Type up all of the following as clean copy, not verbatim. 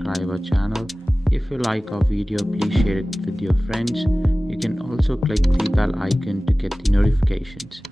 subscribe our channel. If you like our video, please share it with your friends. You can also click the bell icon to get the notifications.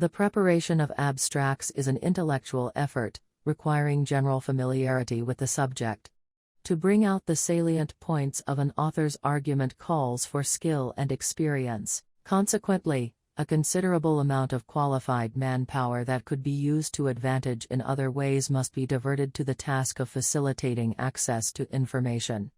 The preparation of abstracts is an intellectual effort, requiring general familiarity with the subject. To bring out the salient points of an author's argument calls for skill and experience. Consequently, a considerable amount of qualified manpower that could be used to advantage in other ways must be diverted to the task of facilitating access to information.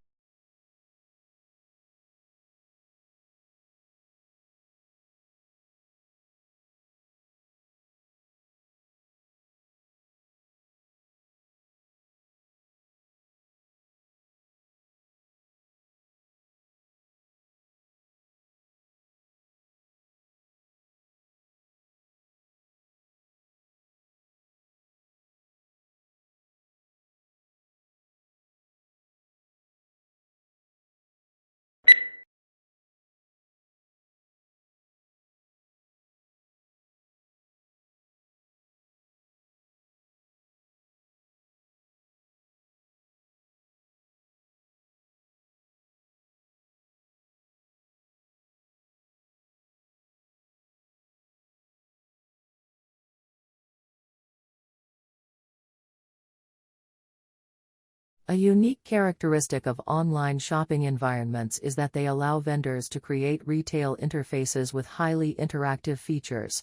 A unique characteristic of online shopping environments is that they allow vendors to create retail interfaces with highly interactive features.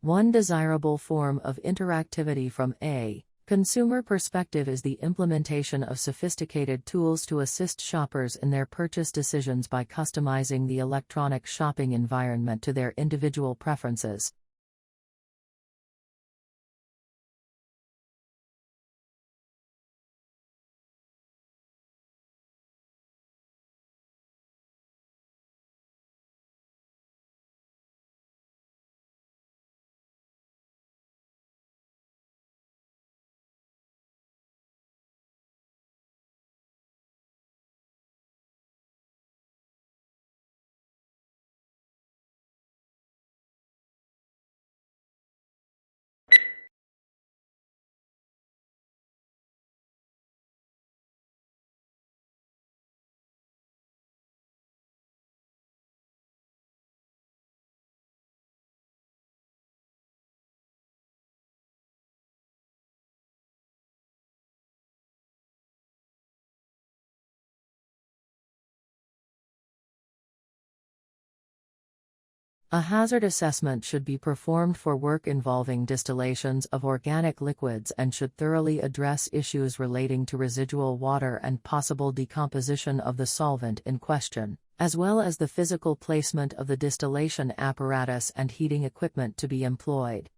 One desirable form of interactivity from a consumer perspective is the implementation of sophisticated tools to assist shoppers in their purchase decisions by customizing the electronic shopping environment to their individual preferences. A hazard assessment should be performed for work involving distillations of organic liquids and should thoroughly address issues relating to residual water and possible decomposition of the solvent in question, as well as the physical placement of the distillation apparatus and heating equipment to be employed.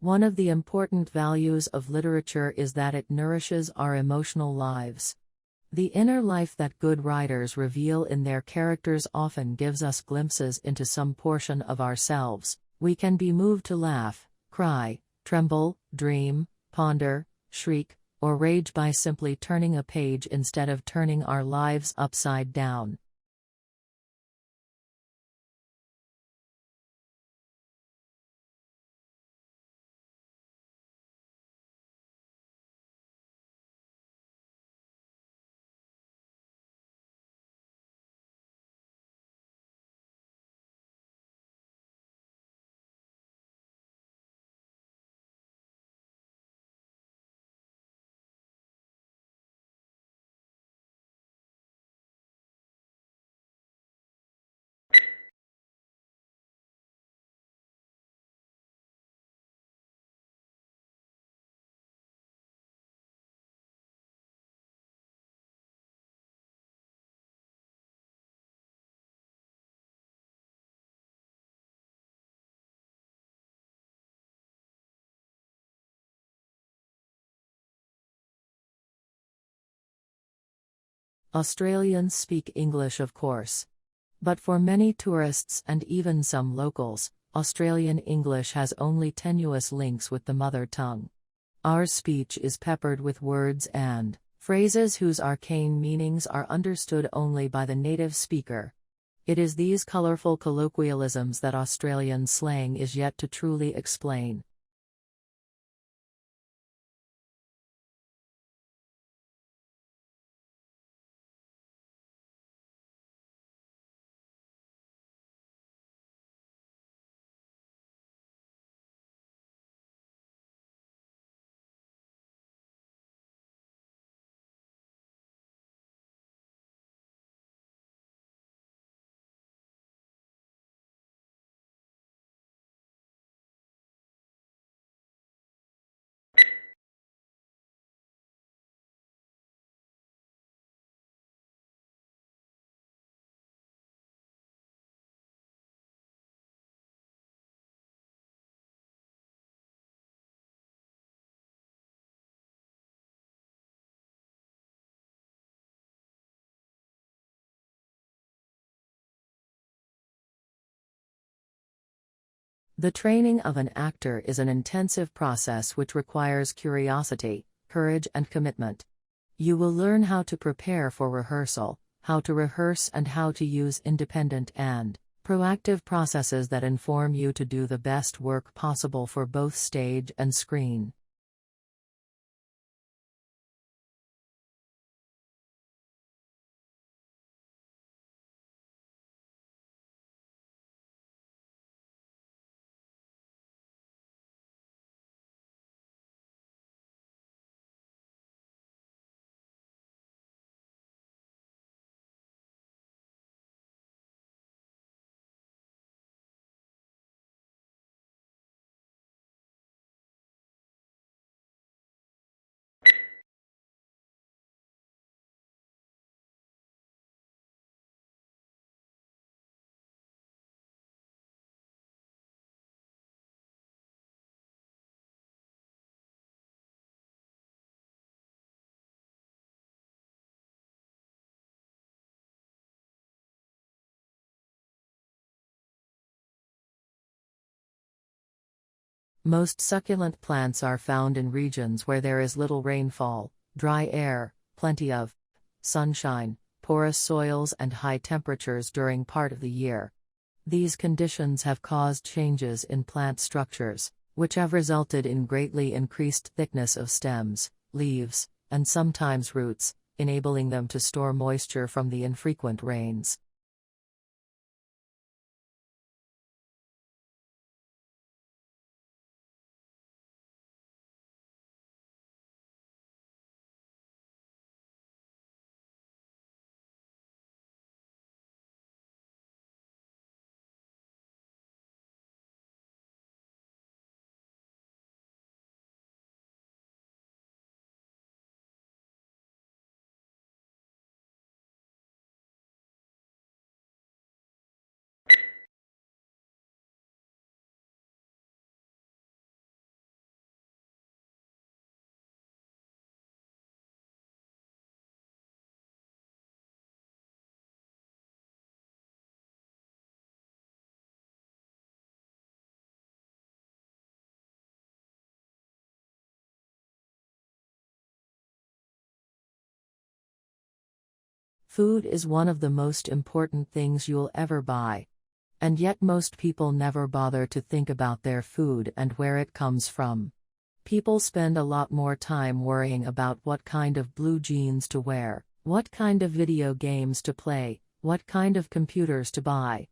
One of the important values of literature is that it nourishes our emotional lives. The inner life that good writers reveal in their characters often gives us glimpses into some portion of ourselves. We can be moved to laugh, cry, tremble, dream, ponder, shriek, or rage by simply turning a page instead of turning our lives upside down. Australians speak English, of course. But for many tourists and even some locals, Australian English has only tenuous links with the mother tongue. Our speech is peppered with words and phrases whose arcane meanings are understood only by the native speaker. It is these colorful colloquialisms that Australian slang is yet to truly explain. The training of an actor is an intensive process which requires curiosity, courage, and commitment. You will learn how to prepare for rehearsal, how to rehearse, and how to use independent and proactive processes that inform you to do the best work possible for both stage and screen. Most succulent plants are found in regions where there is little rainfall, dry air, plenty of sunshine, porous soils, and high temperatures during part of the year. These conditions have caused changes in plant structures, which have resulted in greatly increased thickness of stems, leaves, and sometimes roots, enabling them to store moisture from the infrequent rains. Food is one of the most important things you'll ever buy. And yet most people never bother to think about their food and where it comes from. People spend a lot more time worrying about what kind of blue jeans to wear, what kind of video games to play, what kind of computers to buy.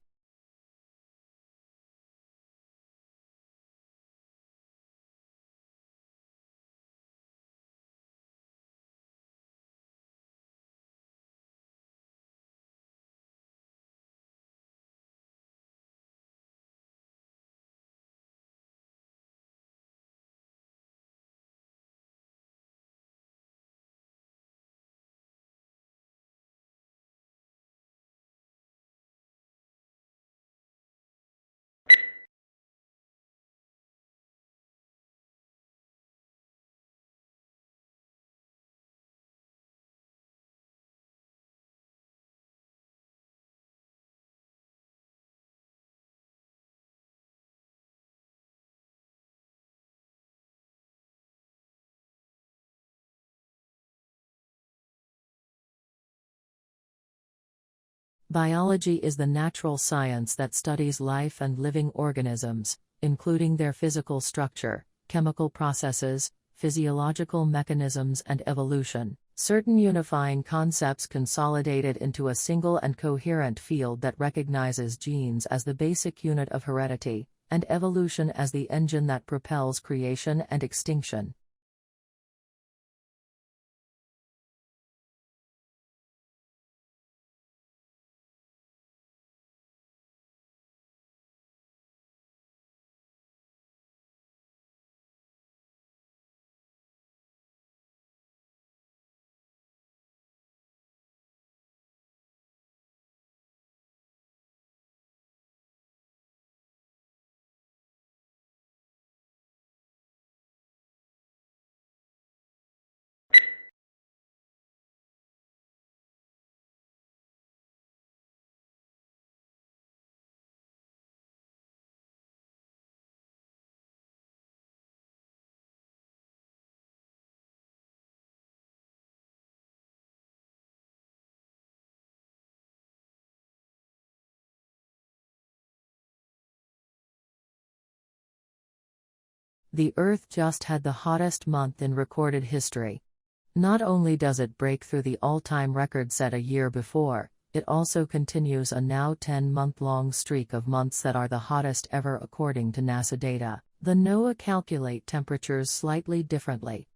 Biology is the natural science that studies life and living organisms, including their physical structure, chemical processes, physiological mechanisms and evolution, certain unifying concepts consolidated into a single and coherent field that recognizes genes as the basic unit of heredity, and evolution as the engine that propels creation and extinction. The Earth just had the hottest month in recorded history. Not only does it break through the all-time record set a year before, it also continues a now 10-month-long streak of months that are the hottest ever according to NASA data. The NOAA calculate temperatures slightly differently.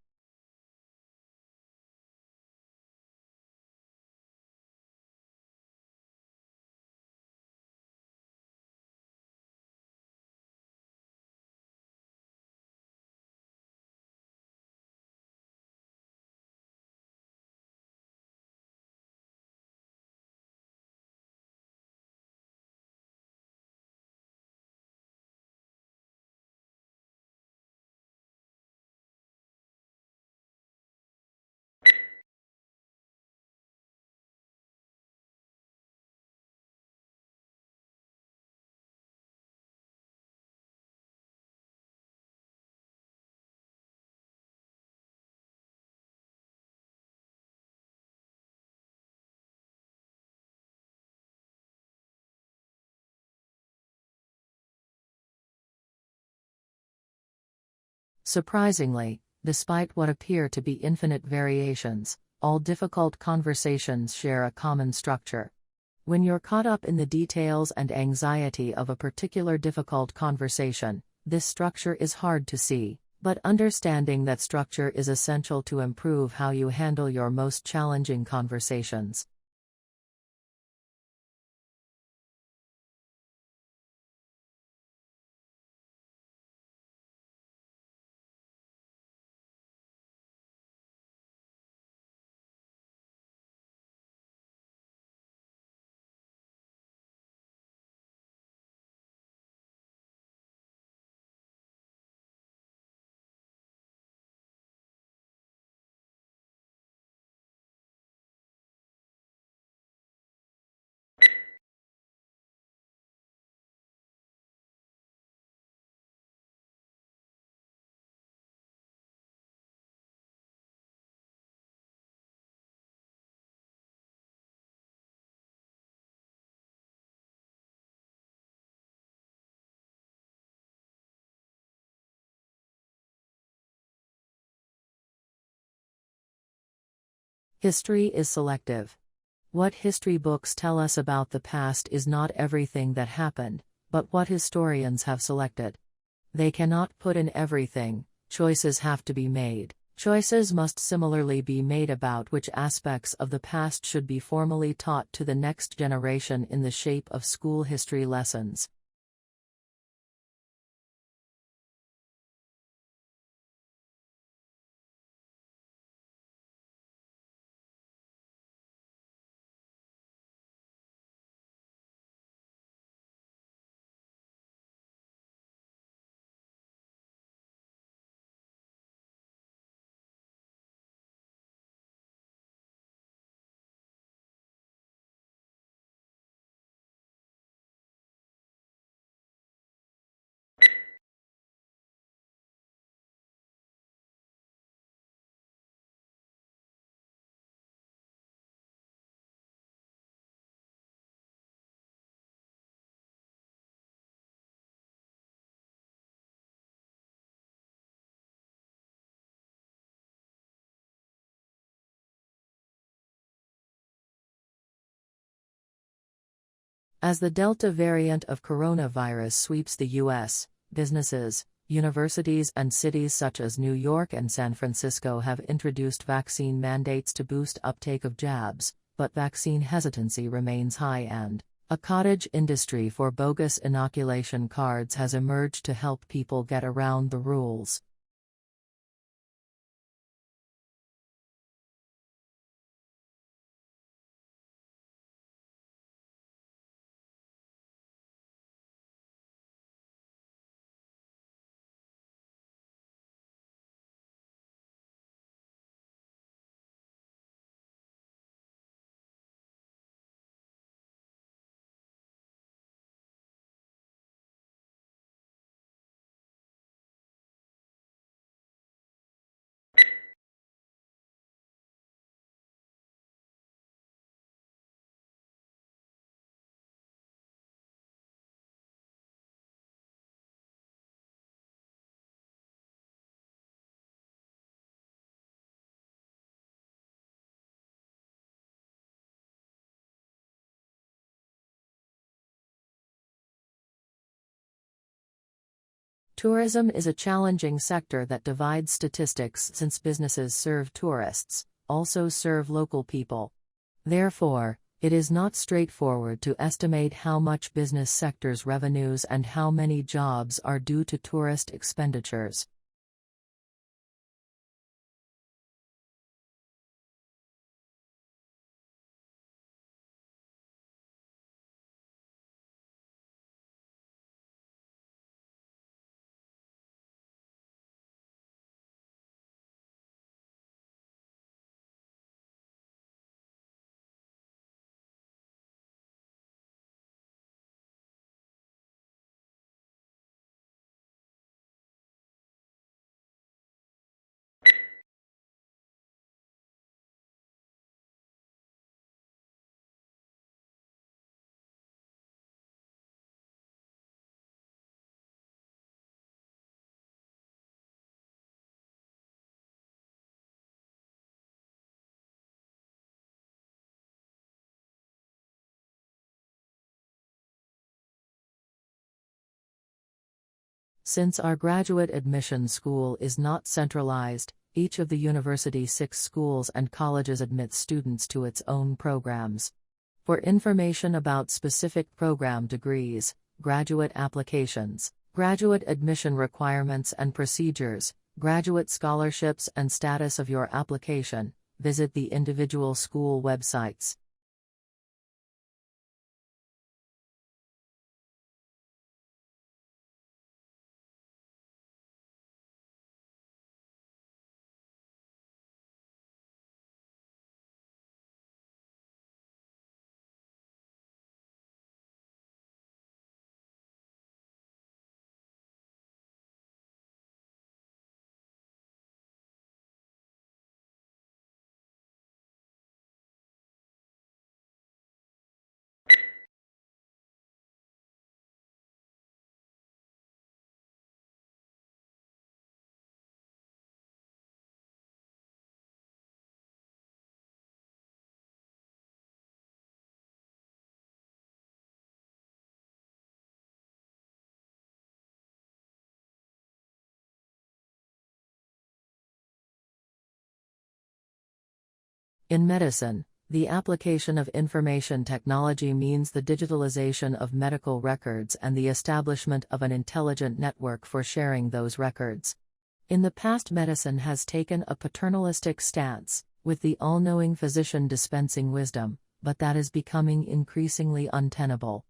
Surprisingly, despite what appear to be infinite variations, all difficult conversations share a common structure. When you're caught up in the details and anxiety of a particular difficult conversation, this structure is hard to see, but understanding that structure is essential to improve how you handle your most challenging conversations. History is selective. What history books tell us about the past is not everything that happened, but what historians have selected. They cannot put in everything, choices have to be made. Choices must similarly be made about which aspects of the past should be formally taught to the next generation in the shape of school history lessons. As the Delta variant of coronavirus sweeps the U.S., businesses, universities and cities such as New York and San Francisco have introduced vaccine mandates to boost uptake of jabs, but vaccine hesitancy remains high and a cottage industry for bogus inoculation cards has emerged to help people get around the rules. Tourism is a challenging sector that divides statistics since businesses serve tourists, also serve local people. Therefore, it is not straightforward to estimate how much business sector's revenues and how many jobs are due to tourist expenditures. Since our graduate admission school is not centralized, each of the university's 6 schools and colleges admits students to its own programs. For information about specific program degrees, graduate applications, graduate admission requirements and procedures, graduate scholarships and status of your application, visit the individual school websites. In medicine, the application of information technology means the digitalization of medical records and the establishment of an intelligent network for sharing those records. In the past, medicine has taken a paternalistic stance, with the all-knowing physician dispensing wisdom, but that is becoming increasingly untenable.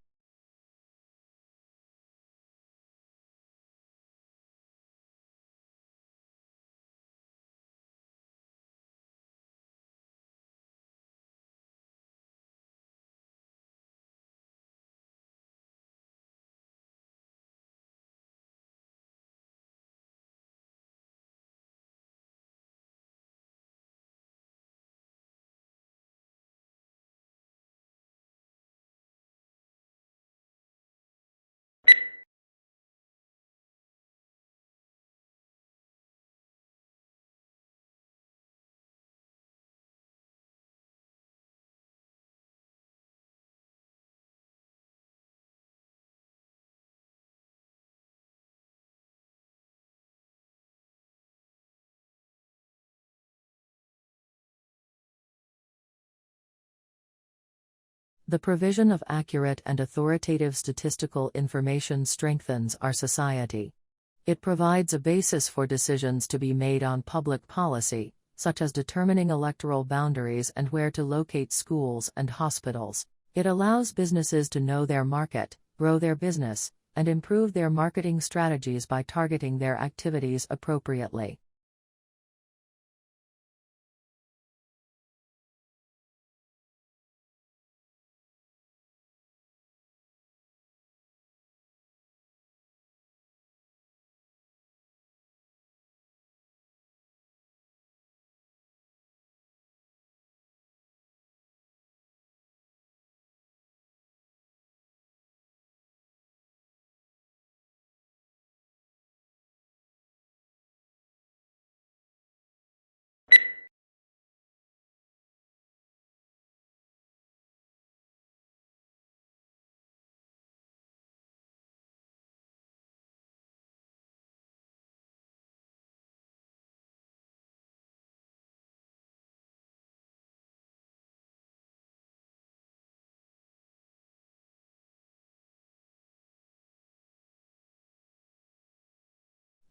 The provision of accurate and authoritative statistical information strengthens our society. It provides a basis for decisions to be made on public policy, such as determining electoral boundaries and where to locate schools and hospitals. It allows businesses to know their market, grow their business, and improve their marketing strategies by targeting their activities appropriately.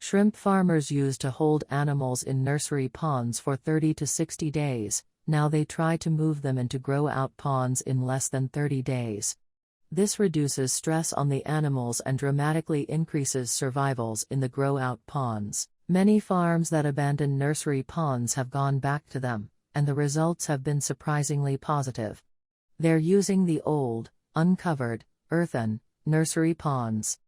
Shrimp farmers used to hold animals in nursery ponds for 30 to 60 days, now they try to move them into grow-out ponds in less than 30 days. This reduces stress on the animals and dramatically increases survivals in the grow-out ponds. Many farms that abandon nursery ponds have gone back to them, and the results have been surprisingly positive. They're using the old, uncovered, earthen, nursery ponds.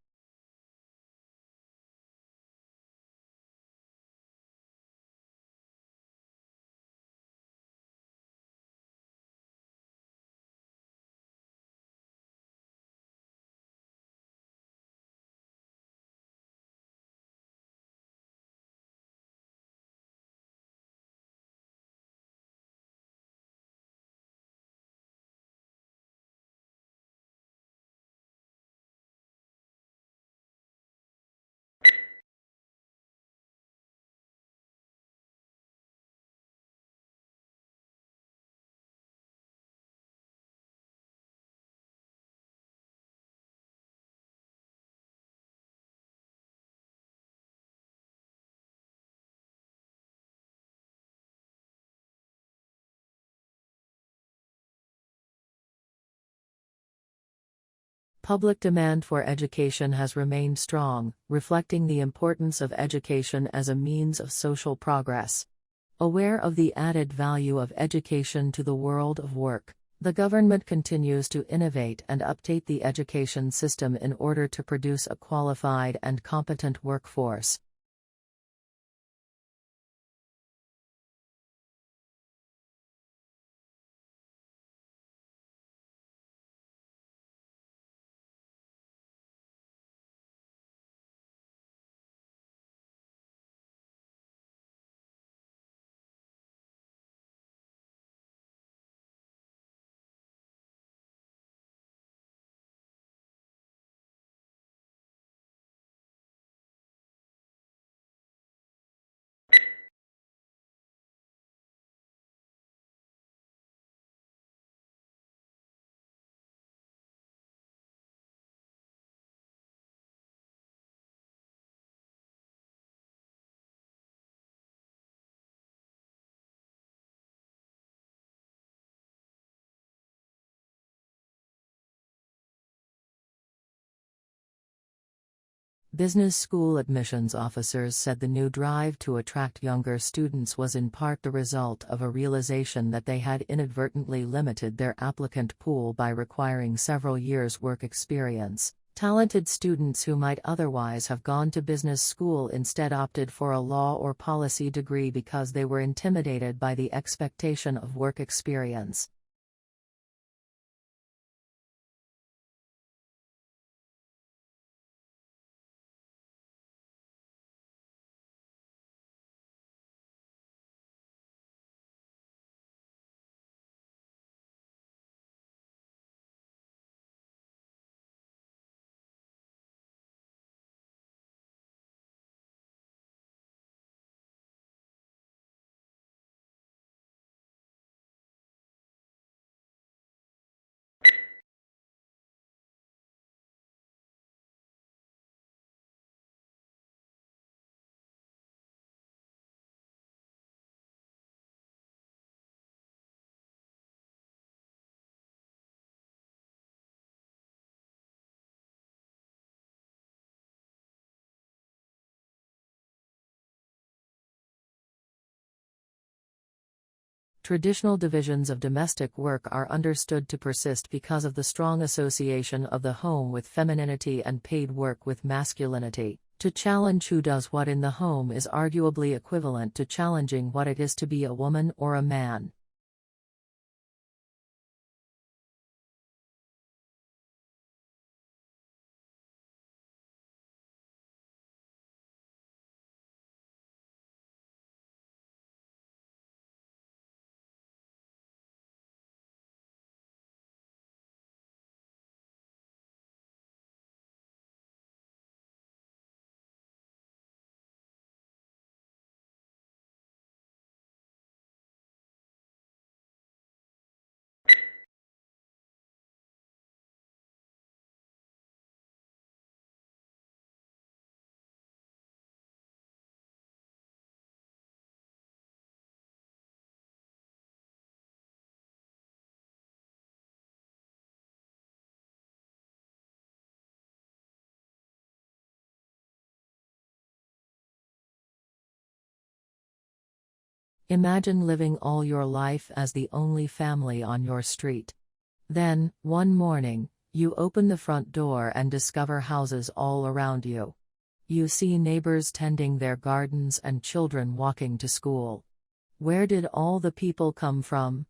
Public demand for education has remained strong, reflecting the importance of education as a means of social progress. Aware of the added value of education to the world of work, the government continues to innovate and update the education system in order to produce a qualified and competent workforce. Business school admissions officers said the new drive to attract younger students was in part the result of a realization that they had inadvertently limited their applicant pool by requiring several years' work experience. Talented students who might otherwise have gone to business school instead opted for a law or policy degree because they were intimidated by the expectation of work experience. Traditional divisions of domestic work are understood to persist because of the strong association of the home with femininity and paid work with masculinity. To challenge who does what in the home is arguably equivalent to challenging what it is to be a woman or a man. Imagine living all your life as the only family on your street. Then, one morning, you open the front door and discover houses all around you. You see neighbors tending their gardens and children walking to school. Where did all the people come from?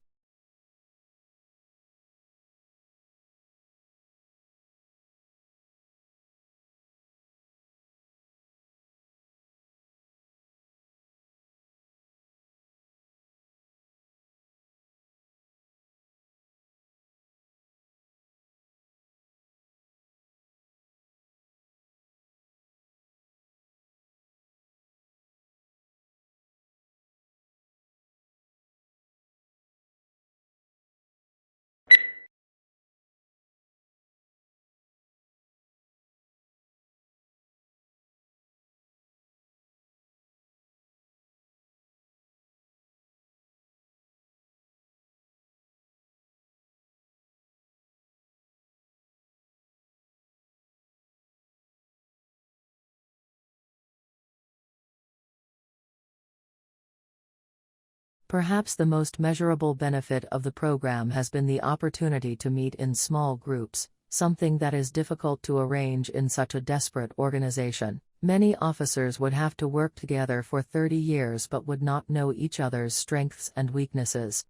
Perhaps the most measurable benefit of the program has been the opportunity to meet in small groups, something that is difficult to arrange in such a desperate organization. Many officers would have to work together for 30 years but would not know each other's strengths and weaknesses.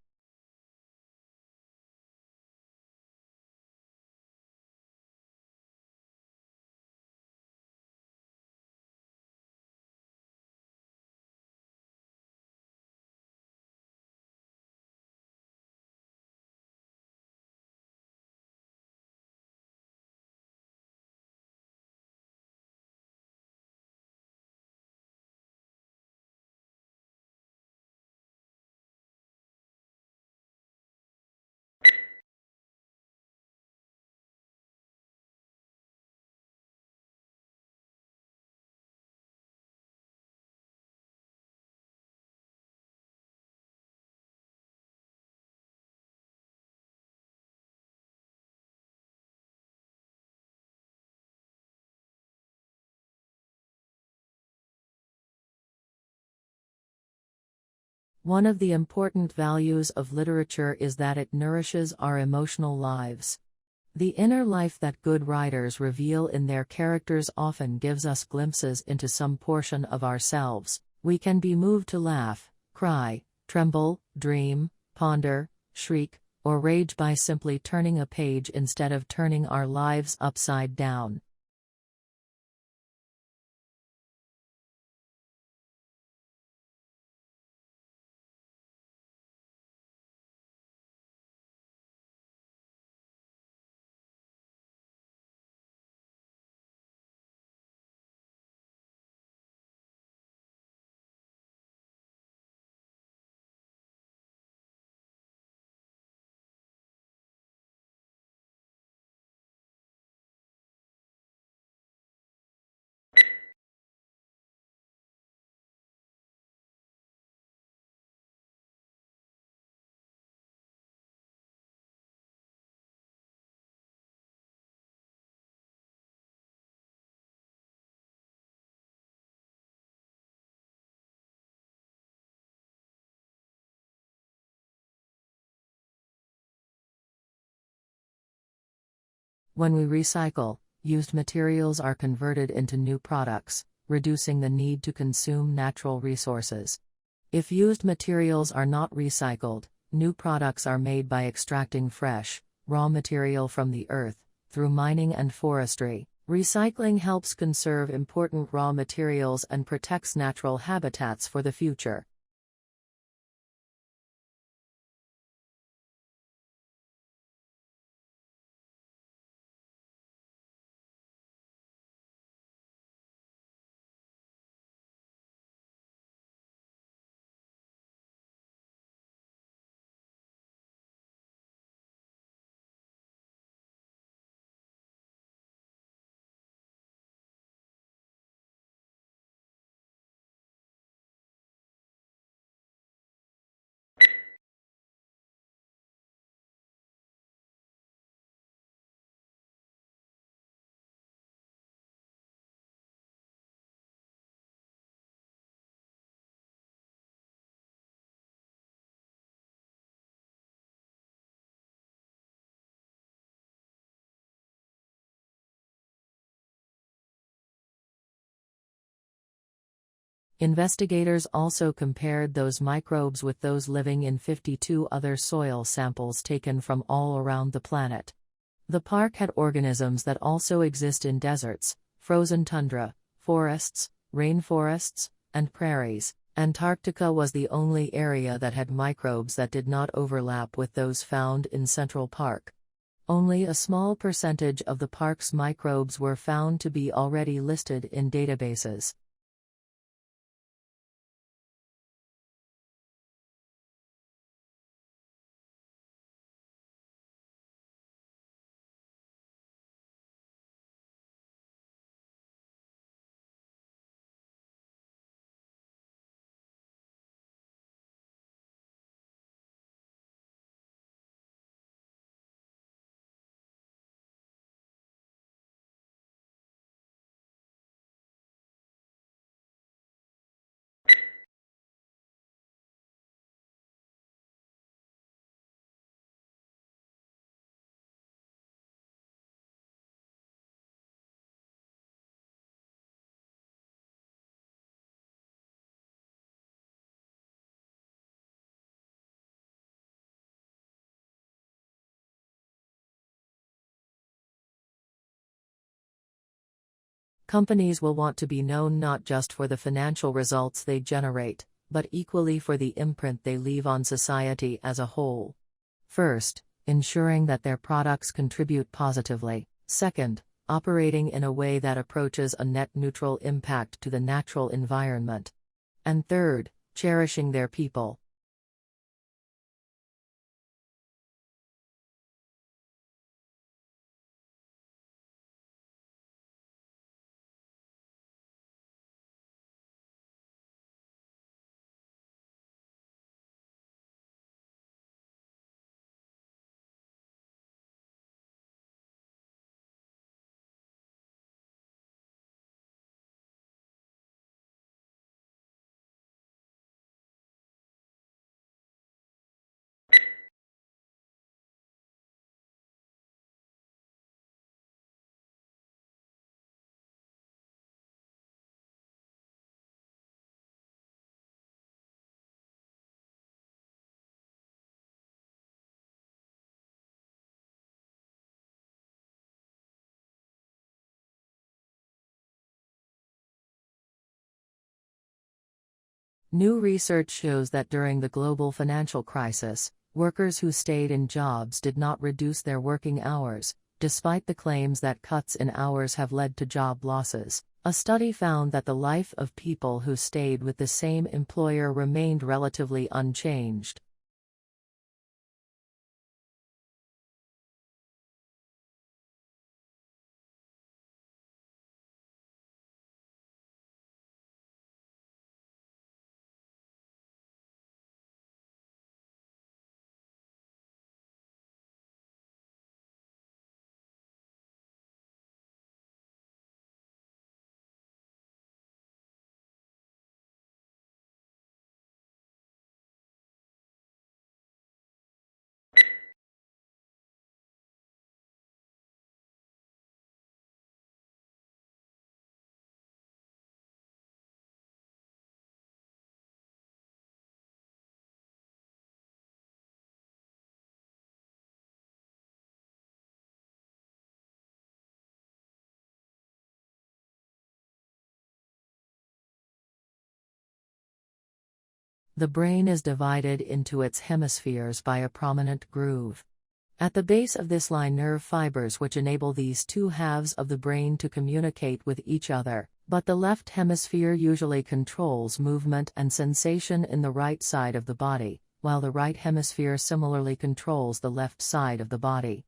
One of the important values of literature is that it nourishes our emotional lives. The inner life that good writers reveal in their characters often gives us glimpses into some portion of ourselves. We can be moved to laugh, cry, tremble, dream, ponder, shriek, or rage by simply turning a page instead of turning our lives upside down. When we recycle, used materials are converted into new products, reducing the need to consume natural resources. If used materials are not recycled, new products are made by extracting fresh, raw material from the earth, through mining and forestry. Recycling helps conserve important raw materials and protects natural habitats for the future. Investigators also compared those microbes with those living in 52 other soil samples taken from all around the planet. The park had organisms that also exist in deserts, frozen tundra, forests, rainforests, and prairies. Antarctica was the only area that had microbes that did not overlap with those found in Central Park. Only a small percentage of the park's microbes were found to be already listed in databases. Companies will want to be known not just for the financial results they generate, but equally for the imprint they leave on society as a whole. First, ensuring that their products contribute positively. Second, operating in a way that approaches a net neutral impact to the natural environment. And third, cherishing their people. New research shows that during the global financial crisis, workers who stayed in jobs did not reduce their working hours, despite the claims that cuts in hours have led to job losses. A study found that the life of people who stayed with the same employer remained relatively unchanged. The brain is divided into its hemispheres by a prominent groove. At the base of this lie nerve fibers which enable these two halves of the brain to communicate with each other, but the left hemisphere usually controls movement and sensation in the right side of the body, while the right hemisphere similarly controls the left side of the body.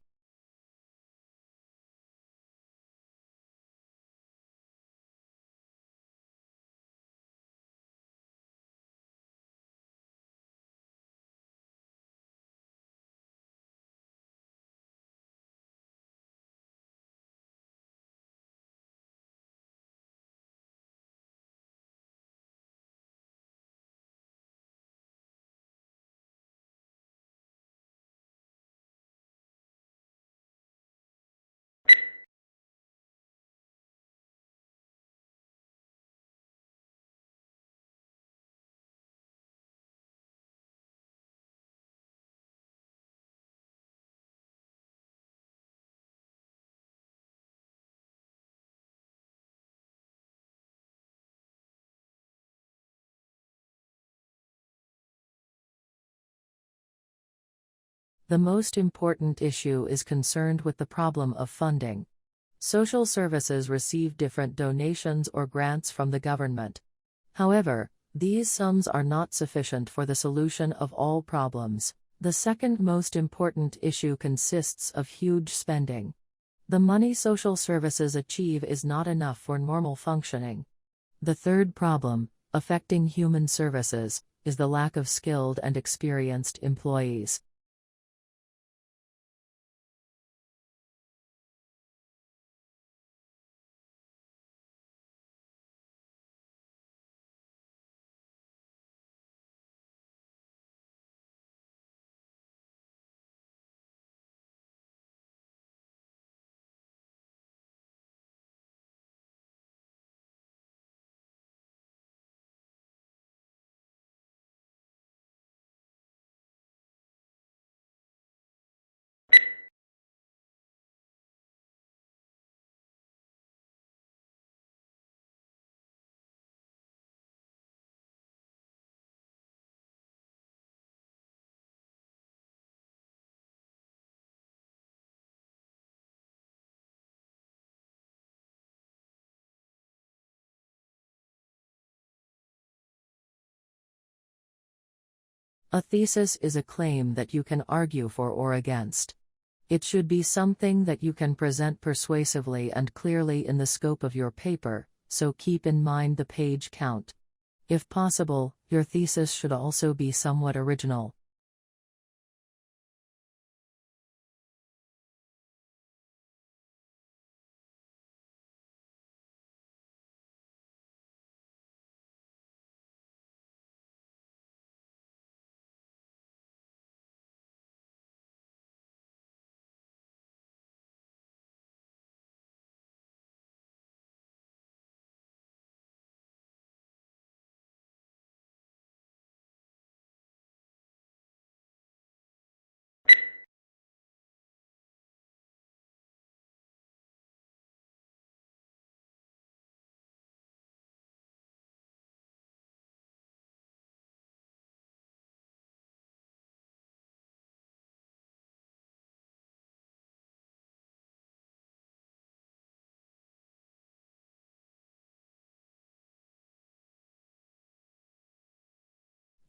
The most important issue is concerned with the problem of funding. Social services receive different donations or grants from the government. However, these sums are not sufficient for the solution of all problems. The second most important issue consists of huge spending. The money social services achieve is not enough for normal functioning. The third problem, affecting human services, is the lack of skilled and experienced employees. A thesis is a claim that you can argue for or against. It should be something that you can present persuasively and clearly in the scope of your paper, so keep in mind the page count. If possible, your thesis should also be somewhat original.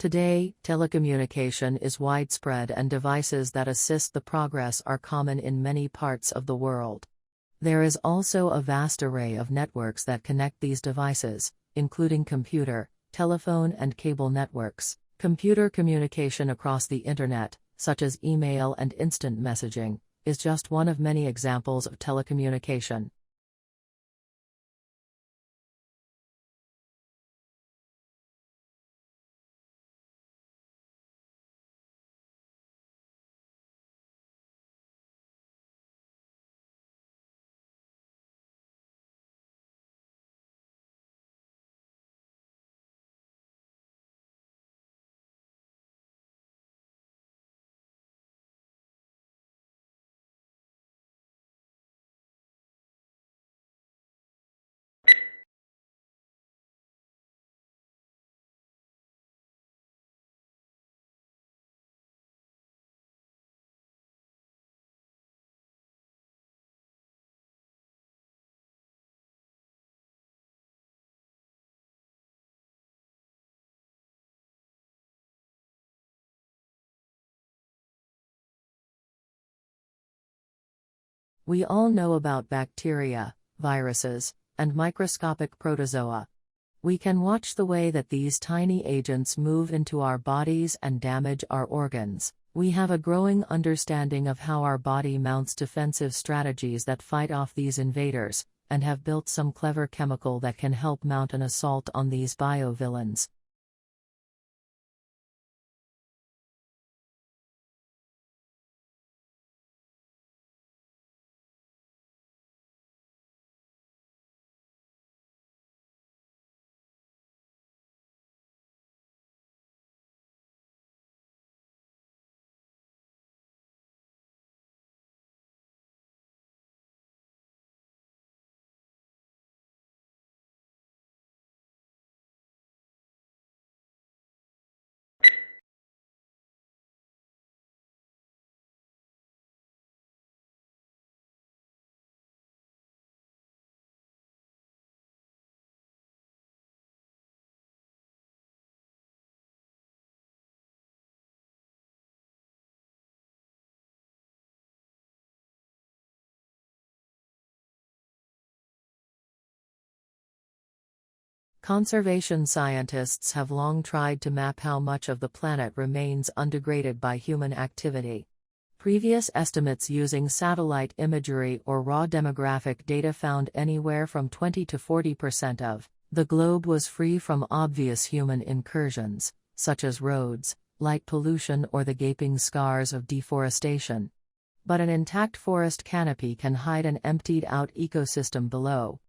Today, telecommunication is widespread and devices that assist the progress are common in many parts of the world. There is also a vast array of networks that connect these devices, including computer, telephone and cable networks. Computer communication across the Internet, such as email and instant messaging, is just one of many examples of telecommunication. We all know about bacteria, viruses, and microscopic protozoa. We can watch the way that these tiny agents move into our bodies and damage our organs. We have a growing understanding of how our body mounts defensive strategies that fight off these invaders, and have built some clever chemical that can help mount an assault on these biovillains. Conservation scientists have long tried to map how much of the planet remains undegraded by human activity. Previous estimates using satellite imagery or raw demographic data found anywhere from 20 to 40% of the globe was free from obvious human incursions, such as roads, light pollution, or the gaping scars of deforestation. But an intact forest canopy can hide an emptied-out ecosystem below.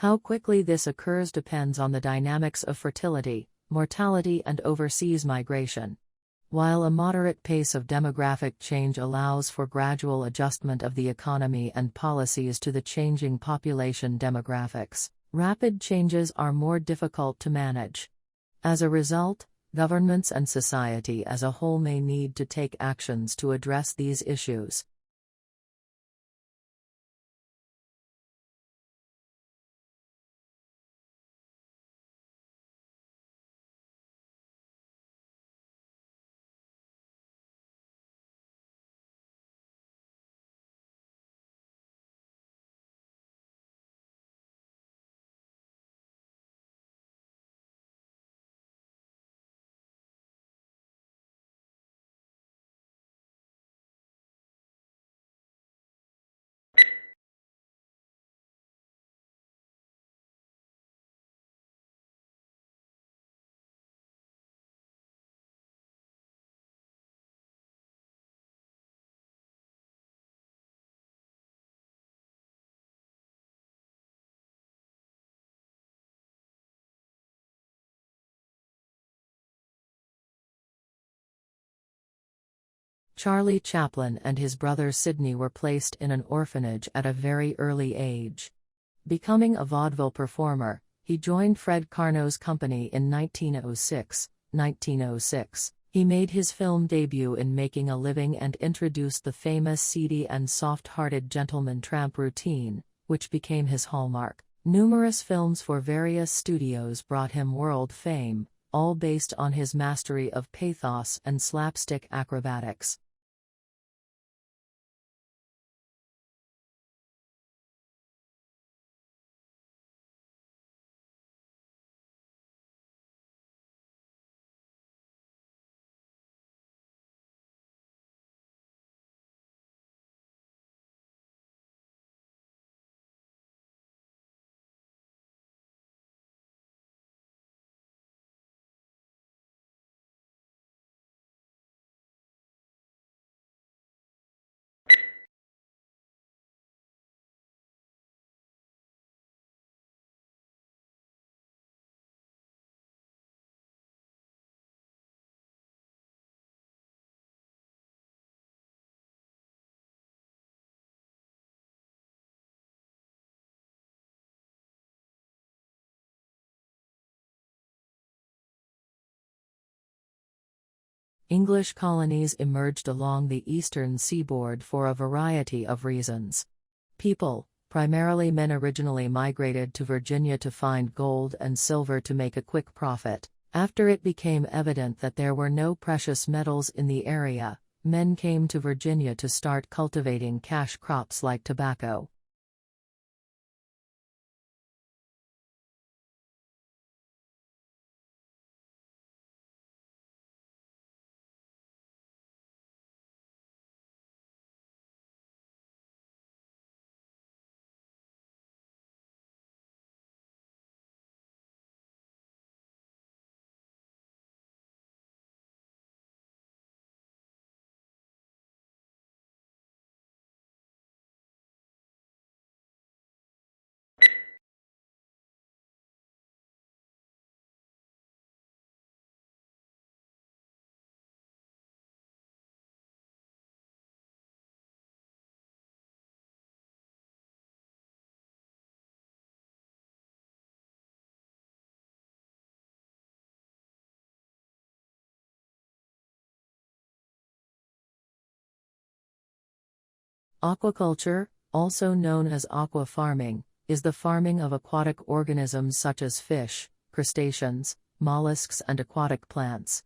How quickly this occurs depends on the dynamics of fertility, mortality, and overseas migration. While a moderate pace of demographic change allows for gradual adjustment of the economy and policies to the changing population demographics, rapid changes are more difficult to manage. As a result, governments and society as a whole may need to take actions to address these issues. Charlie Chaplin and his brother Sidney were placed in an orphanage at a very early age. Becoming a vaudeville performer, he joined Fred Karno's company in 1906. He made his film debut in Making a Living and introduced the famous seedy and soft-hearted gentleman tramp routine, which became his hallmark. Numerous films for various studios brought him world fame, all based on his mastery of pathos and slapstick acrobatics. English colonies emerged along the eastern seaboard for a variety of reasons. People, primarily men, originally migrated to Virginia to find gold and silver to make a quick profit. After it became evident that there were no precious metals in the area, men came to Virginia to start cultivating cash crops like tobacco. Aquaculture, also known as aqua farming, is the farming of aquatic organisms such as fish, crustaceans, mollusks, and aquatic plants.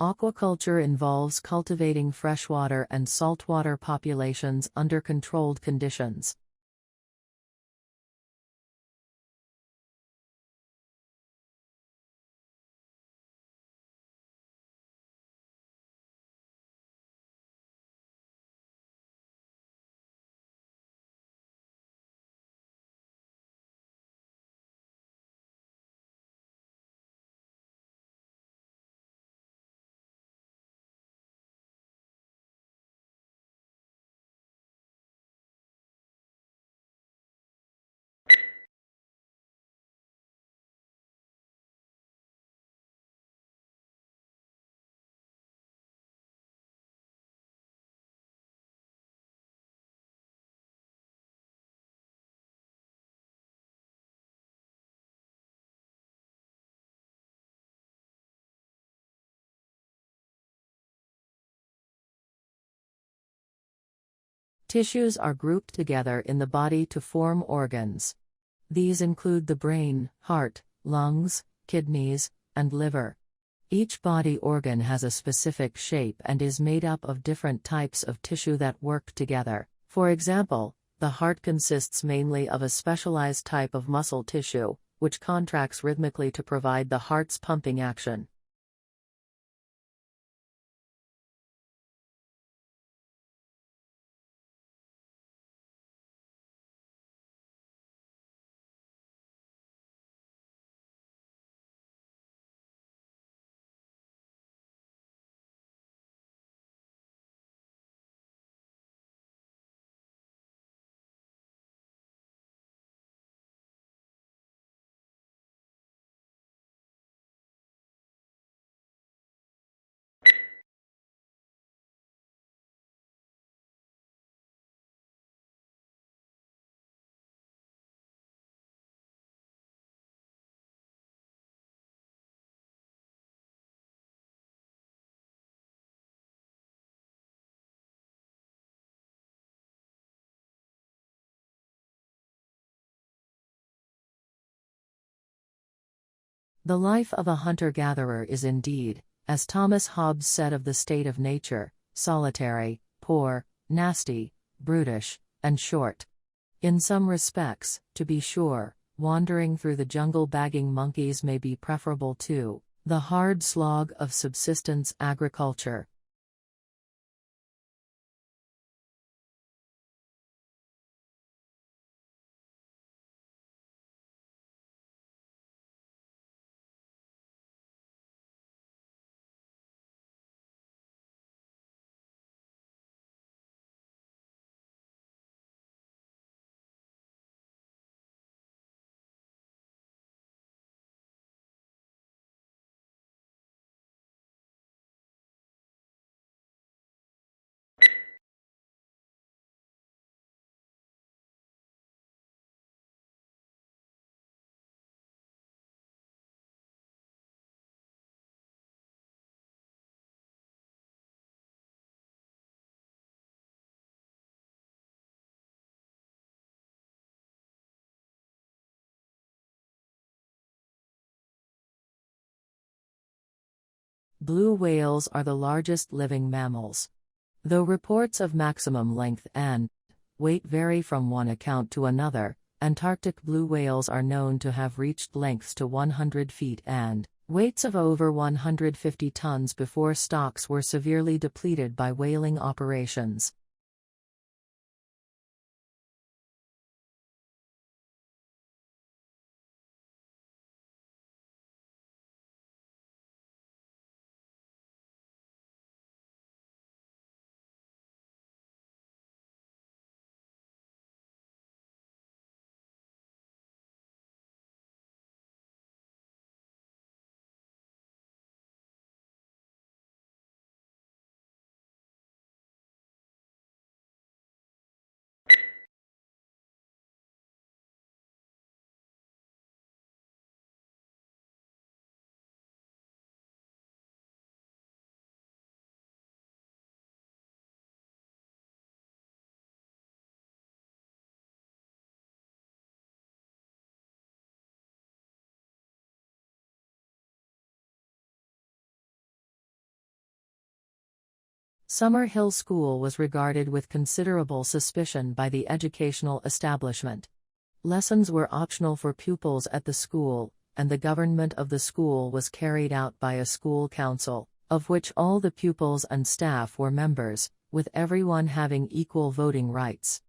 Aquaculture involves cultivating freshwater and saltwater populations under controlled conditions. Tissues are grouped together in the body to form organs. These include the brain, heart, lungs, kidneys, and liver. Each body organ has a specific shape and is made up of different types of tissue that work together. For example, the heart consists mainly of a specialized type of muscle tissue, which contracts rhythmically to provide the heart's pumping action. The life of a hunter-gatherer is indeed, as Thomas Hobbes said of the state of nature, solitary, poor, nasty, brutish, and short. In some respects, to be sure, wandering through the jungle bagging monkeys may be preferable to the hard slog of subsistence agriculture. Blue whales are the largest living mammals. Though reports of maximum length and weight vary from one account to another, Antarctic blue whales are known to have reached lengths to 100 feet and weights of over 150 tons before stocks were severely depleted by whaling operations. Summer Hill School was regarded with considerable suspicion by the educational establishment. Lessons were optional for pupils at the school, and the government of the school was carried out by a school council, of which all the pupils and staff were members, with everyone having equal voting rights.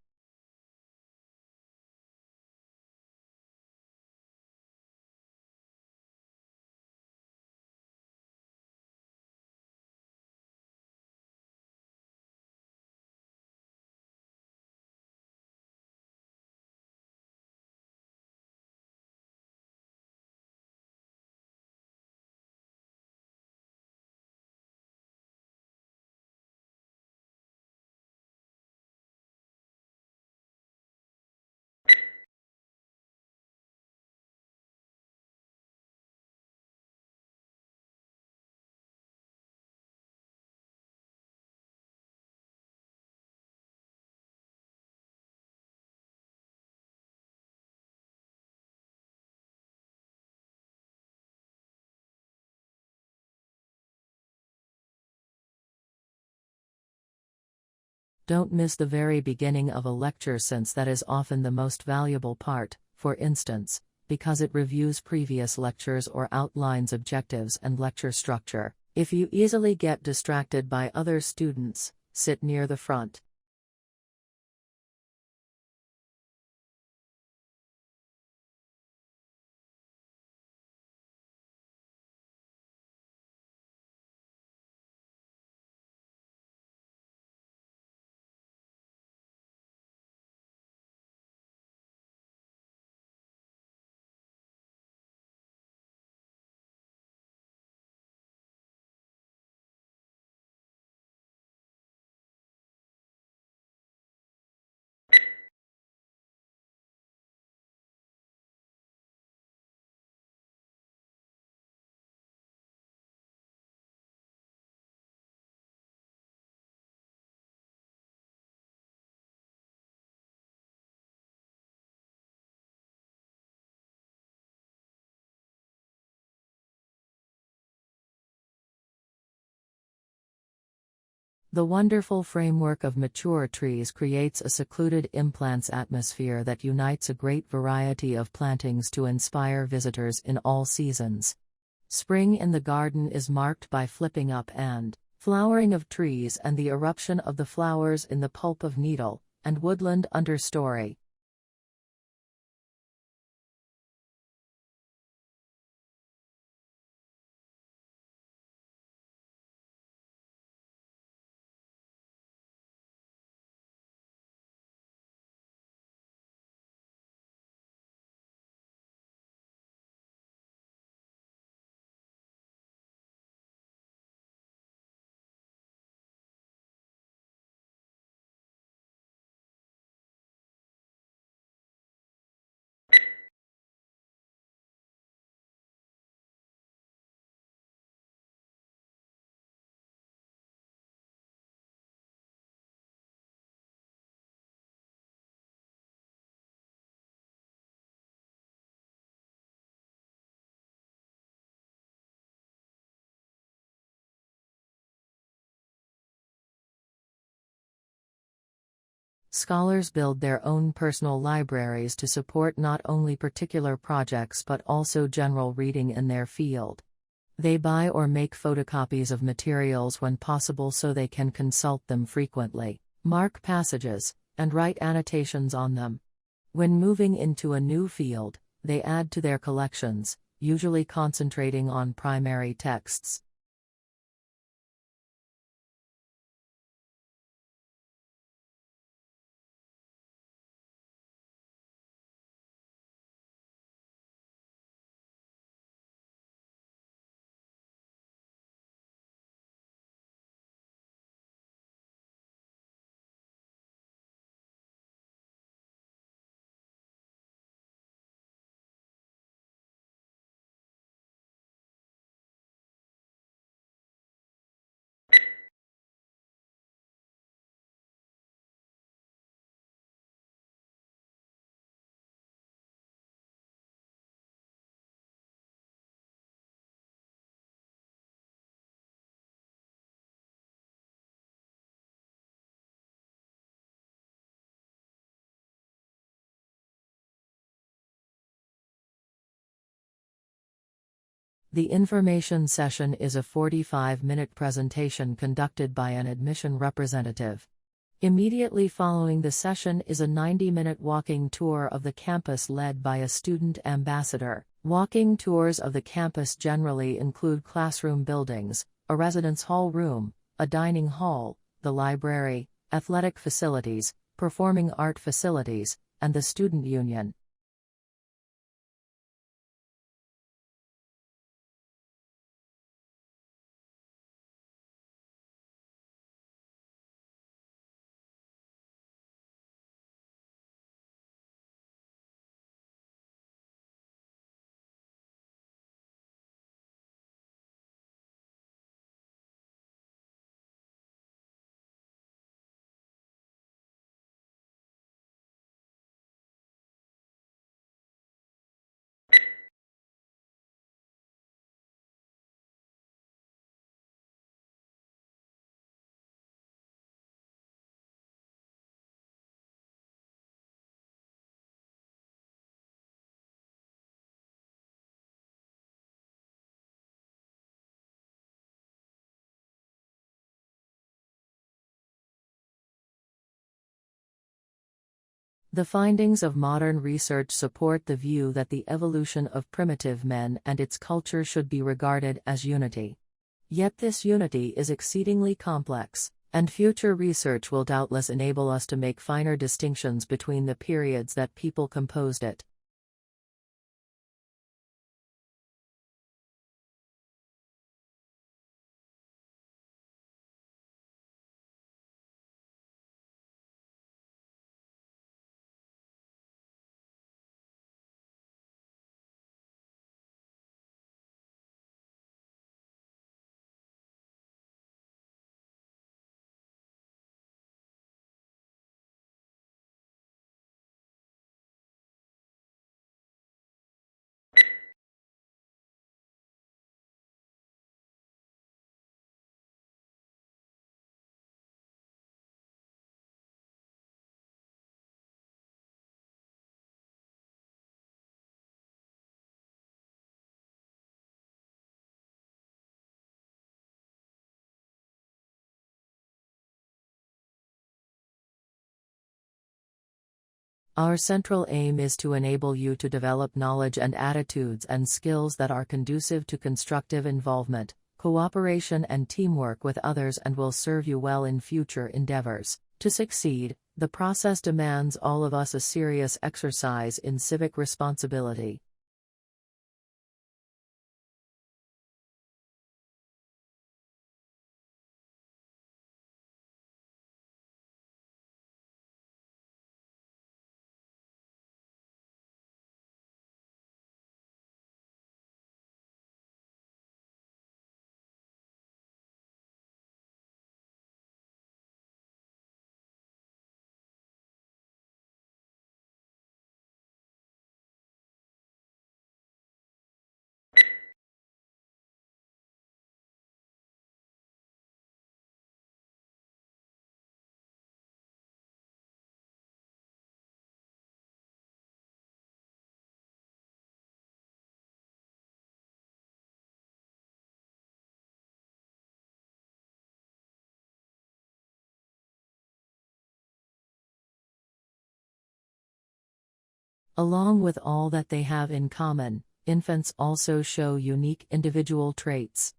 Don't miss the very beginning of a lecture, since that is often the most valuable part, for instance, because it reviews previous lectures or outlines objectives and lecture structure. If you easily get distracted by other students, sit near the front. The wonderful framework of mature trees creates a secluded implants atmosphere that unites a great variety of plantings to inspire visitors in all seasons. Spring in the garden is marked by flipping up and flowering of trees and the eruption of the flowers in the pulp of needle and woodland understory. Scholars build their own personal libraries to support not only particular projects but also general reading in their field. They buy or make photocopies of materials when possible so they can consult them frequently, mark passages, and write annotations on them. When moving into a new field, they add to their collections, usually concentrating on primary texts. The information session is a 45-minute presentation conducted by an admission representative. Immediately following the session is a 90-minute walking tour of the campus led by a student ambassador. Walking tours of the campus generally include classroom buildings, a residence hall room, a dining hall, the library, athletic facilities, performing art facilities, and the student union. The findings of modern research support the view that the evolution of primitive men and its culture should be regarded as unity. Yet this unity is exceedingly complex, and future research will doubtless enable us to make finer distinctions between the periods that people composed it. Our central aim is to enable you to develop knowledge and attitudes and skills that are conducive to constructive involvement, cooperation and teamwork with others and will serve you well in future endeavors. To succeed, the process demands all of us a serious exercise in civic responsibility. Along with all that they have in common, infants also show unique individual traits.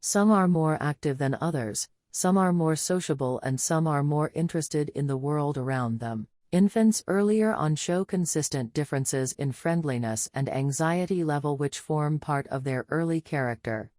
Some are more active than others, some are more sociable and some are more interested in the world around them. Infants earlier on show consistent differences in friendliness and anxiety level which form part of their early character.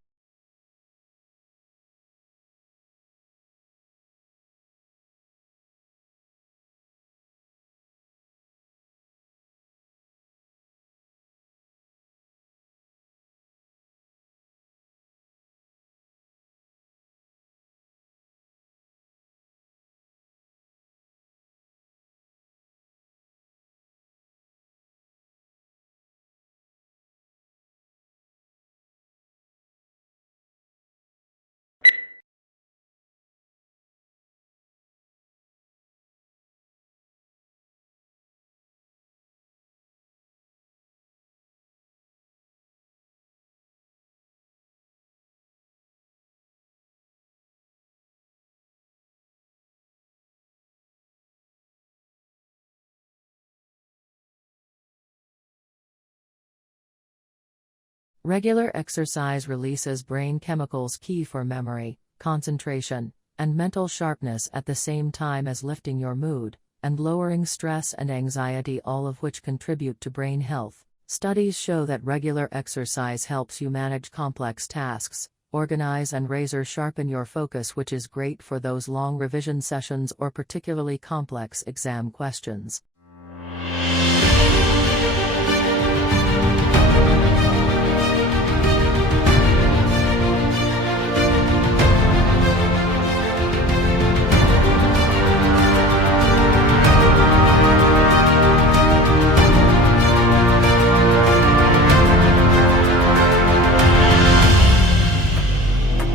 Regular exercise releases brain chemicals key for memory, concentration, and mental sharpness at the same time as lifting your mood, and lowering stress and anxiety, all of which contribute to brain health. Studies show that regular exercise helps you manage complex tasks, organize and razor-sharpen your focus, which is great for those long revision sessions or particularly complex exam questions.